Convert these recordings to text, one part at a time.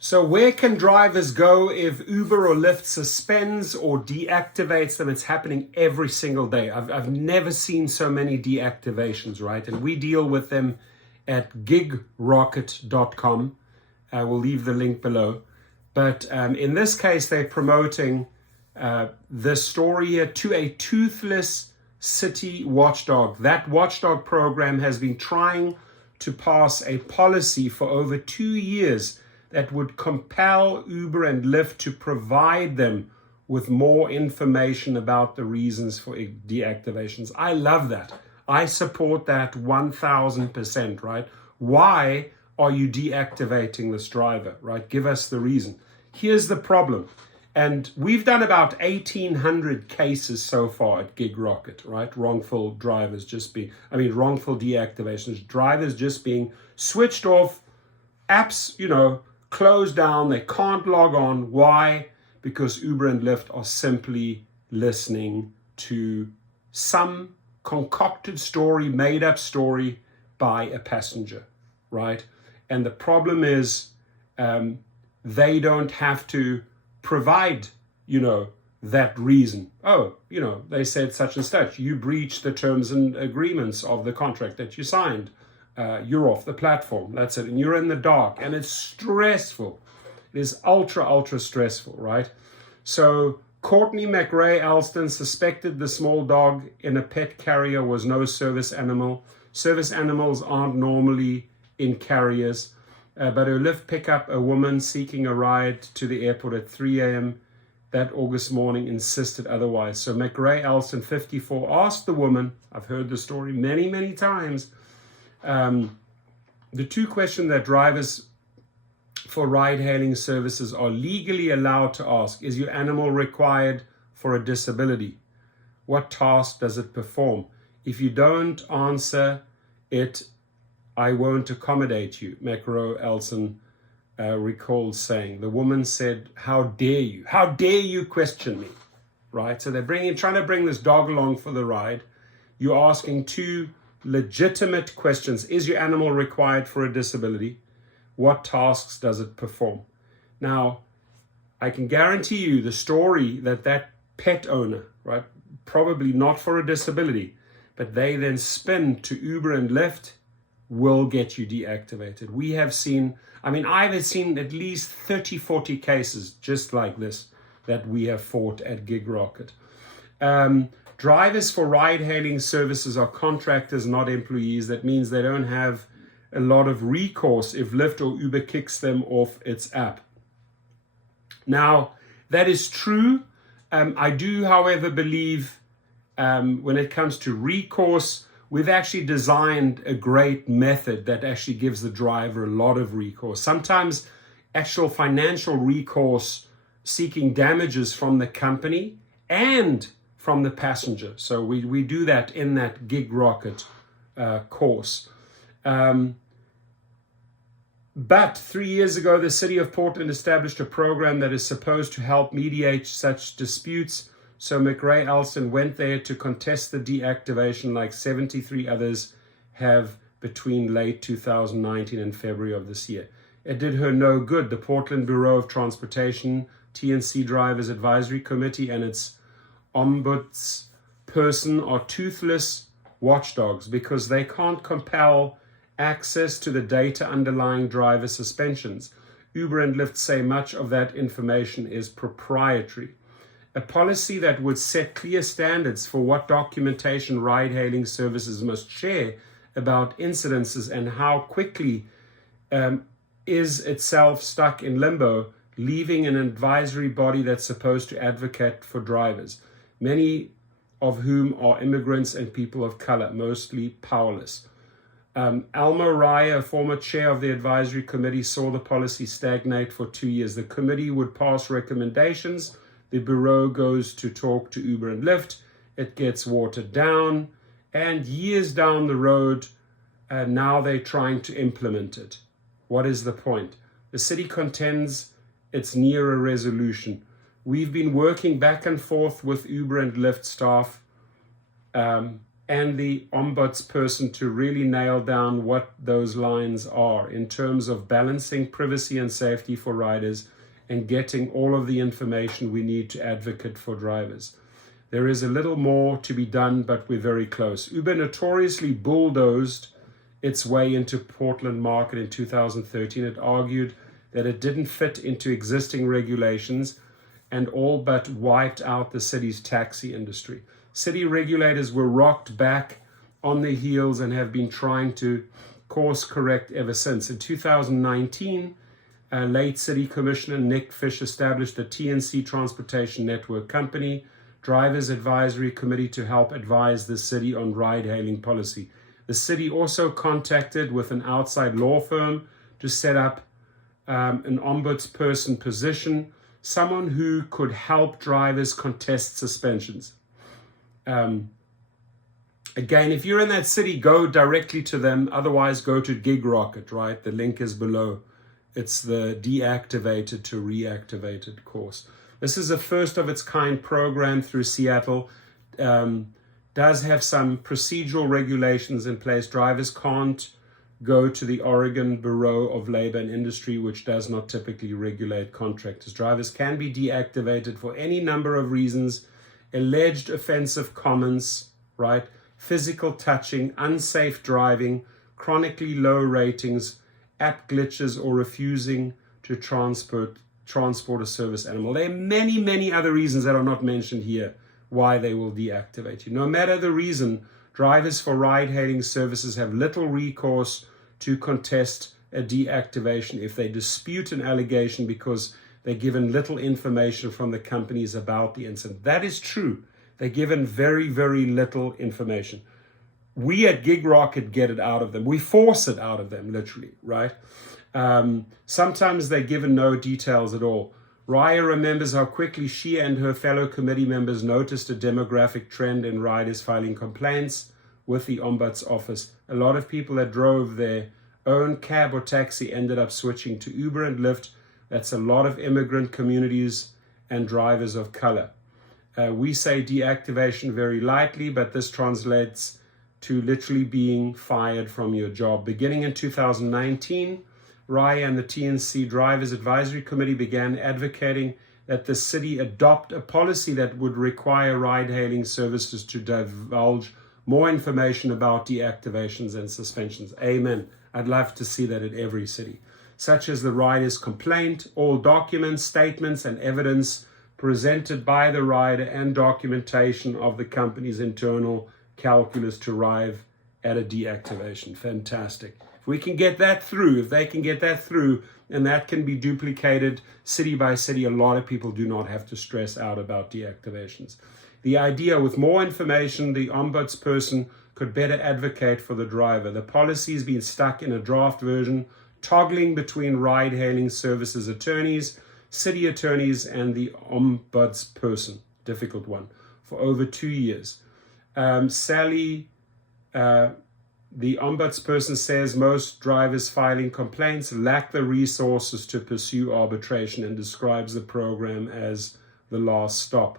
So where can drivers go if Uber or Lyft suspends or deactivates them? It's happening every single day. I've never seen so many deactivations, right? And we deal with them at gigrocket.com. We'll leave the link below. But in this case, they're promoting the story here to a toothless city watchdog. That watchdog program has been trying to pass a policy for over 2 years that would compel Uber and Lyft to provide them with more information about the reasons for deactivations. I love that. I support that 1000%, right? Why are you deactivating this driver, right? Give us the reason. Here's the problem. And we've done about 1,800 cases so far at GigRocket, right? Wrongful deactivations, drivers just being switched off, apps, closed down, they can't log on. Why? Because Uber and Lyft are simply listening to some concocted story, made up story by a passenger, right? And the problem is they don't have to provide, that reason. Oh, they said such and such. You breached the terms and agreements of the contract that you signed. You're off the platform. That's it. And you're in the dark. And it's stressful. It is ultra stressful, right? So Courtney McRae Alston suspected the small dog in a pet carrier was no service animal. Service animals aren't normally in carriers. But her Lyft pickup, a woman seeking a ride to the airport at 3 a.m. that August morning, insisted otherwise. So McRae Alston, 54, asked the woman, I've heard the story many times, the two questions that drivers for ride-hailing services are legally allowed to ask: is your animal required for a disability? What task does it perform? If you don't answer it, I won't accommodate you, McRae Alston recalls saying. The woman said, how dare you? How dare you question me? Right? So they're trying to bring this dog along for the ride. You're asking two legitimate questions. Is your animal required for a disability? What tasks does it perform? Now, I can guarantee you the story that pet owner, right, probably not for a disability, but they then spin to Uber and Lyft, will get you deactivated. I've seen at least 30, 40 cases just like this that we have fought at GigRocket. Drivers for ride-hailing services are contractors, not employees. That means they don't have a lot of recourse if Lyft or Uber kicks them off its app. Now, that is true. I do, however, believe when it comes to recourse, we've actually designed a great method that actually gives the driver a lot of recourse. Sometimes actual financial recourse, seeking damages from the company and from the passenger. So we do that in that GigRocket course. But 3 years ago, the city of Portland established a program that is supposed to help mediate such disputes. So McRae Alston went there to contest the deactivation like 73 others have between late 2019 and February of this year. It did her no good. The Portland Bureau of Transportation, TNC Drivers Advisory Committee, and its ombudsperson are toothless watchdogs because they can't compel access to the data underlying driver suspensions. Uber and Lyft say much of that information is proprietary. A policy that would set clear standards for what documentation ride-hailing services must share about incidences and how quickly is itself stuck in limbo, leaving an advisory body that's supposed to advocate for drivers, many of whom are immigrants and people of color, mostly powerless. Alma Raya, a former chair of the advisory committee, saw the policy stagnate for 2 years. The committee would pass recommendations. The bureau goes to talk to Uber and Lyft. It gets watered down. And years down the road, now they're trying to implement it. What is the point? The city contends it's near a resolution. We've been working back and forth with Uber and Lyft staff and the ombudsperson to really nail down what those lines are in terms of balancing privacy and safety for riders and getting all of the information we need to advocate for drivers. There is a little more to be done, but we're very close. Uber notoriously bulldozed its way into Portland market in 2013. It argued that it didn't fit into existing regulations and all but wiped out the city's taxi industry. City regulators were rocked back on their heels and have been trying to course correct ever since. In 2019, late City Commissioner Nick Fish established the TNC Transportation Network Company Drivers Advisory Committee to help advise the city on ride-hailing policy. The city also contacted with an outside law firm to set up an ombudsperson position, someone who could help drivers contest suspensions. Again, if you're in that city, go directly to them. Otherwise, go to Gig Rocket, right? The link is below. It's the deactivated to reactivated course. This is a first of its kind program through Seattle. Does have some procedural regulations in place. Drivers can't go to the Oregon Bureau of Labor and Industry, which does not typically regulate contractors. Drivers can be deactivated for any number of reasons: alleged offensive comments, right? Physical touching, unsafe driving, chronically low ratings, app glitches, or refusing to transport a service animal. There are many, many other reasons that are not mentioned here why they will deactivate you. No matter the reason, drivers for ride-hailing services have little recourse to contest a deactivation if they dispute an allegation because they're given little information from the companies about the incident. That is true. They're given very, very little information. We at Gig Rocket get it out of them. We force it out of them, literally, right? Sometimes they're given no details at all. Raya remembers how quickly she and her fellow committee members noticed a demographic trend in riders filing complaints with the Ombuds office. A lot of people that drove their own cab or taxi ended up switching to Uber and Lyft. That's a lot of immigrant communities and drivers of color. We say deactivation very lightly, but this translates to literally being fired from your job. Beginning in 2019, Raya and the TNC Drivers Advisory Committee began advocating that the city adopt a policy that would require ride-hailing services to divulge more information about deactivations and suspensions. Amen. I'd love to see that at every city. Such as the rider's complaint, all documents, statements, and evidence presented by the rider, and documentation of the company's internal calculus to arrive at a deactivation. Fantastic. If we can get that through, if they can get that through, and that can be duplicated city by city, a lot of people do not have to stress out about deactivations. The idea, with more information, the ombudsperson could better advocate for the driver. The policy has been stuck in a draft version, toggling between ride-hailing services attorneys, city attorneys, and the ombudsperson, difficult one, for over 2 years. Sally, the ombudsperson, says most drivers filing complaints lack the resources to pursue arbitration and describes the program as the last stop.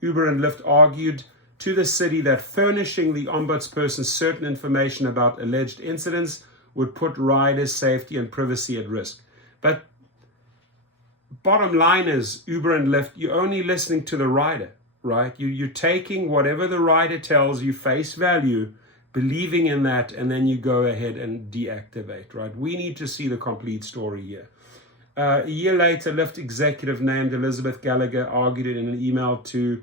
Uber and Lyft argued to the city that furnishing the ombudsperson certain information about alleged incidents would put riders' safety and privacy at risk. But bottom line is, Uber and Lyft, you're only listening to the rider, right? You're taking whatever the rider tells you face value, believing in that, and then you go ahead and deactivate, right? We need to see the complete story here. A year later, Lyft executive named Elizabeth Gallagher argued in an email to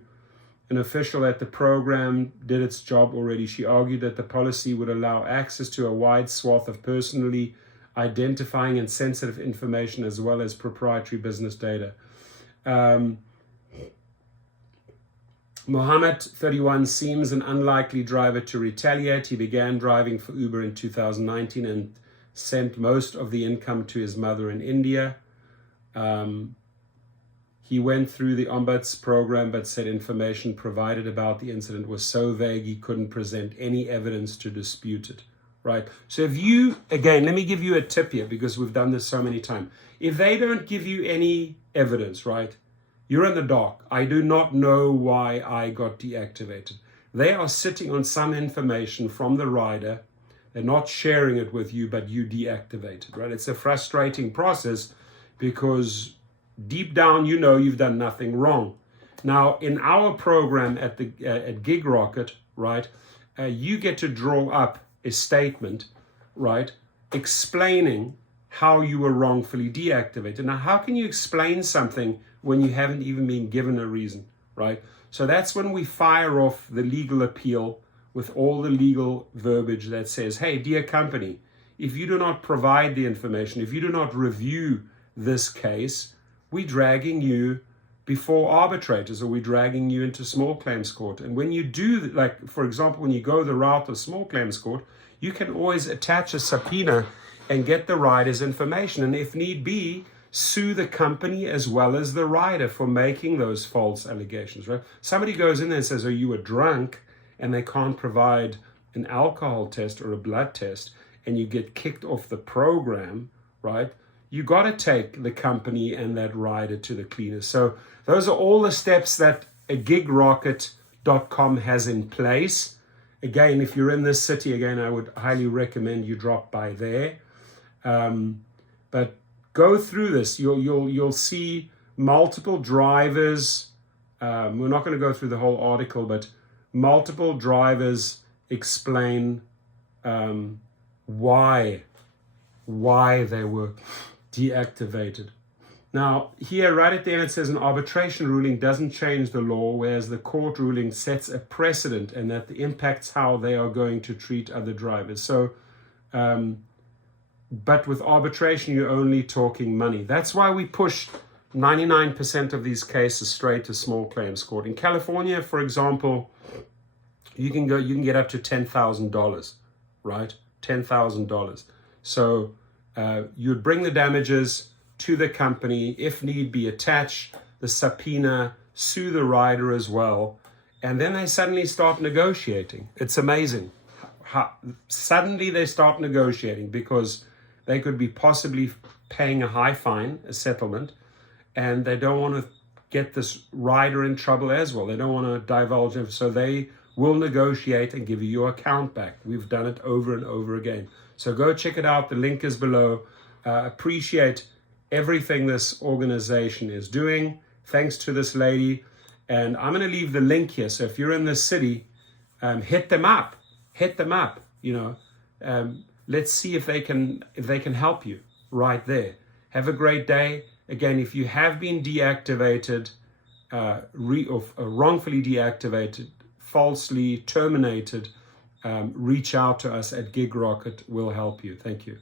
an official that the program did its job already. She argued that the policy would allow access to a wide swath of personally identifying and sensitive information as well as proprietary business data. Mohammed, 31, seems an unlikely driver to retaliate. He began driving for Uber in 2019 and sent most of the income to his mother in India. He went through the Ombuds program but said information provided about the incident was so vague he couldn't present any evidence to dispute it. Right? So if you, again, let me give you a tip here because we've done this so many times. If they don't give you any evidence, right, you're in the dark. I do not know why I got deactivated. they are sitting on some information from the rider. They're not sharing it with you, but you deactivate it, right? It's a frustrating process because deep down, you know you've done nothing wrong. Now, in our program at Gig Rocket, right, you get to draw up a statement, right, explaining how you were wrongfully deactivated. Now, how can you explain something when you haven't even been given a reason, right? So that's when we fire off the legal appeal with all the legal verbiage that says, hey, dear company, if you do not provide the information, if you do not review this case, we're dragging you before arbitrators, or we're dragging you into small claims court. And when you do, like, for example, when you go the route of small claims court, you can always attach a subpoena and get the rider's information. And if need be, sue the company as well as the rider for making those false allegations, right? Somebody goes in there and says, oh, you were drunk, and they can't provide an alcohol test or a blood test, and you get kicked off the program, right? You got to take the company and that rider to the cleaners. So those are all the steps that a gigrocket.com has in place. Again, if you're in this city, again, I would highly recommend you drop by there. But go through this. You'll see multiple drivers. We're not going to go through the whole article, but multiple drivers explain why they were deactivated. Now, here right at the end it says an arbitration ruling doesn't change the law, whereas the court ruling sets a precedent and that impacts how they are going to treat other drivers. So, but with arbitration, you're only talking money. That's why we push 99% of these cases straight to small claims court. In California, for example, you can get up to $10,000, right? $10,000. So you'd bring the damages to the company, if need be, attach the subpoena, sue the rider as well, and then they suddenly start negotiating. It's amazing. Suddenly they start negotiating because they could be possibly paying a high fine, a settlement, and they don't want to get this rider in trouble as well. They don't want to divulge it, so they will negotiate and give you your account back. We've done it over and over again. So go check it out. The link is below. Appreciate everything this organization is doing. Thanks to this lady. And I'm going to leave the link here. So if you're in the city, hit them up. Hit them up. Let's see if they can help you right there. Have a great day. Again, if you have been deactivated, wrongfully deactivated, falsely terminated, reach out to us at Gig Rocket. We'll help you. Thank you.